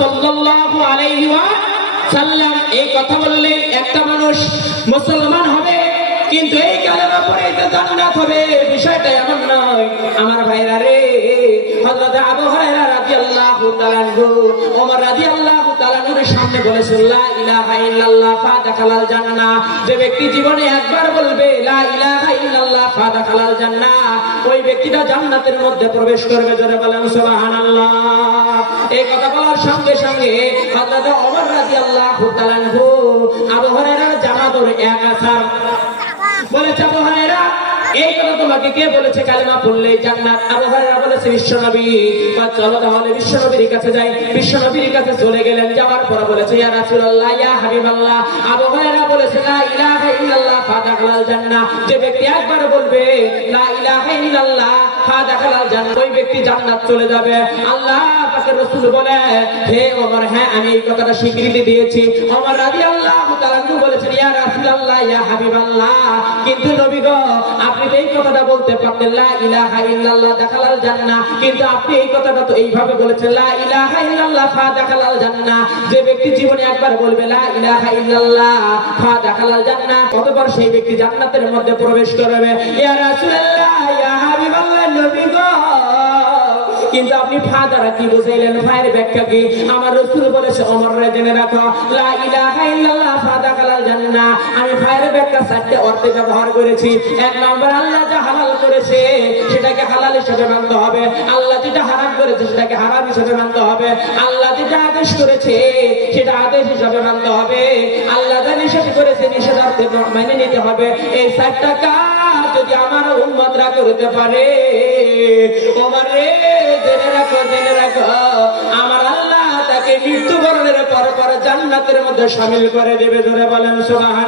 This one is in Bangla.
সাল্লাল্লাহু আলাইহি ওয়াসাল্লাম এই কথা বললে একটা মানুষ মুসলমান হবে, কিন্তু এই কালেমা পড়ে এটা জান্নাত হবে বিষয়টা এমন নয় আমার ভাইরা রে। হযরত আবু হুরায়রা রাদিয়াল্লাহু তাআলা আনহু ওমর রাদিয়াল্লাহু তাআলা আনহুর সামনে বলেছেন লা ইলাহা ইল্লাল্লাহ ফাদাখালাল জান্নাহ। যে ব্যক্তি জীবনে একবার বলবে লা ইলাহা ইল্লাল্লাহ ফাদাখালাল জান্নাহ, ওই ব্যক্তিটা জান্নাতের মধ্যে প্রবেশ করবে। জোরে বলেন সুবহানাল্লাহ। এই কথা বলার সঙ্গে সঙ্গে হযরত ওমর রাদিয়াল্লাহু তাআলা আনহু আবু হুরায়রার জামাদর এক আসার বলেছে, আবু হুরায়রা এই কথা তোমাকে কে বলেছে কালেমা পড়লে জান্নাত? আবু হুরায়রা বলেছে বিশ্বনবী। চলো তাহলে বিশ্বনবীর কাছে যাই। বিশ্বনবীর কাছে চলে গেলেন, যাওয়ার পর বলেছে ইয়া রাসূলুল্লাহ ইয়া হাবিবাল্লাহ। আবু হুরায়রা বলেছে লা ইলাহা ইল্লাল্লাহ ফাদাখালাল জান্নাহ। যে ব্যক্তি একবার বলবে লা ইলাহা ইল্লাল্লাহ ফাদাখালাল জান্নাহ, ওই ব্যক্তি জান্নাত চলে যাবে। আল্লাহ পাকের রাসূল বলে হে ওমর, হ্যাঁ আমি এই কথাটা স্বীকৃতি দিয়েছি। ওমর রাদিয়াল্লাহু তাআলা বলেছেন ইয়া রাসূলুল্লাহ ইয়া হাবিবাল্লাহ, কিন্তু নবী গো আপনি এই কথাটা বলতে পারতেন লা ইলাহা ইল্লাল্লাহ দাখালাল জান্নাহ, কিন্তু আপনি এই কথাটা তো এইভাবে বলেছেন লা ইলাহা ইল্লাল্লাহ ফাদাখালাল জান্নাহ। যে ব্যক্তি জীবনে একবার বলবে লা ইলাহা ইল্লাল্লাহ ফাদাখালাল জান্নাহ, কতবার সেই ব্যক্তি জান্নাতের মধ্যে প্রবেশ করবে। ইয়া রাসূলুল্লাহ ইয়া হাবিবাল্লাহ, নবী গো কিন্তু আপনি ফা দ্বারা কি বুঝাইলেন? ফায়ের ব্যাখ্যা কি? আমার রাসূল বলেছে ওমর রে জেনে রাখো লা ইলাহা ইল্লাল্লাহ ফাদাখালাল জান্নাহ। আমি ফায়ের ব্যাখ্যা চারটি অর্থে ব্যবহার করেছি। এক নম্বর, আল্লাহ যা হালাল করেছে সেটাকে হালাল হিসেবে মানতে হবে, আল্লাহ যেটা হারাম করেছে সেটাকে হারাম হিসেবে মানতে হবে, আল্লাহ যেটা আদেশ করেছে সেটা আদেশ হিসেবে মানতে হবে, আল্লাহ যা নিষেধ করেছে নিষেধার্থে মেনে নিতে হবে। এই চারটা কাজ যদি আমার উম্মতরা করতে পারে, ওমর রে জেনে রাখো আমার আল্লাহ তাকে মৃত্যুবরণের পর জান্নাতের মধ্যে শামিল করে দেবে। জোরে বলেন সুবহানাল্লাহ।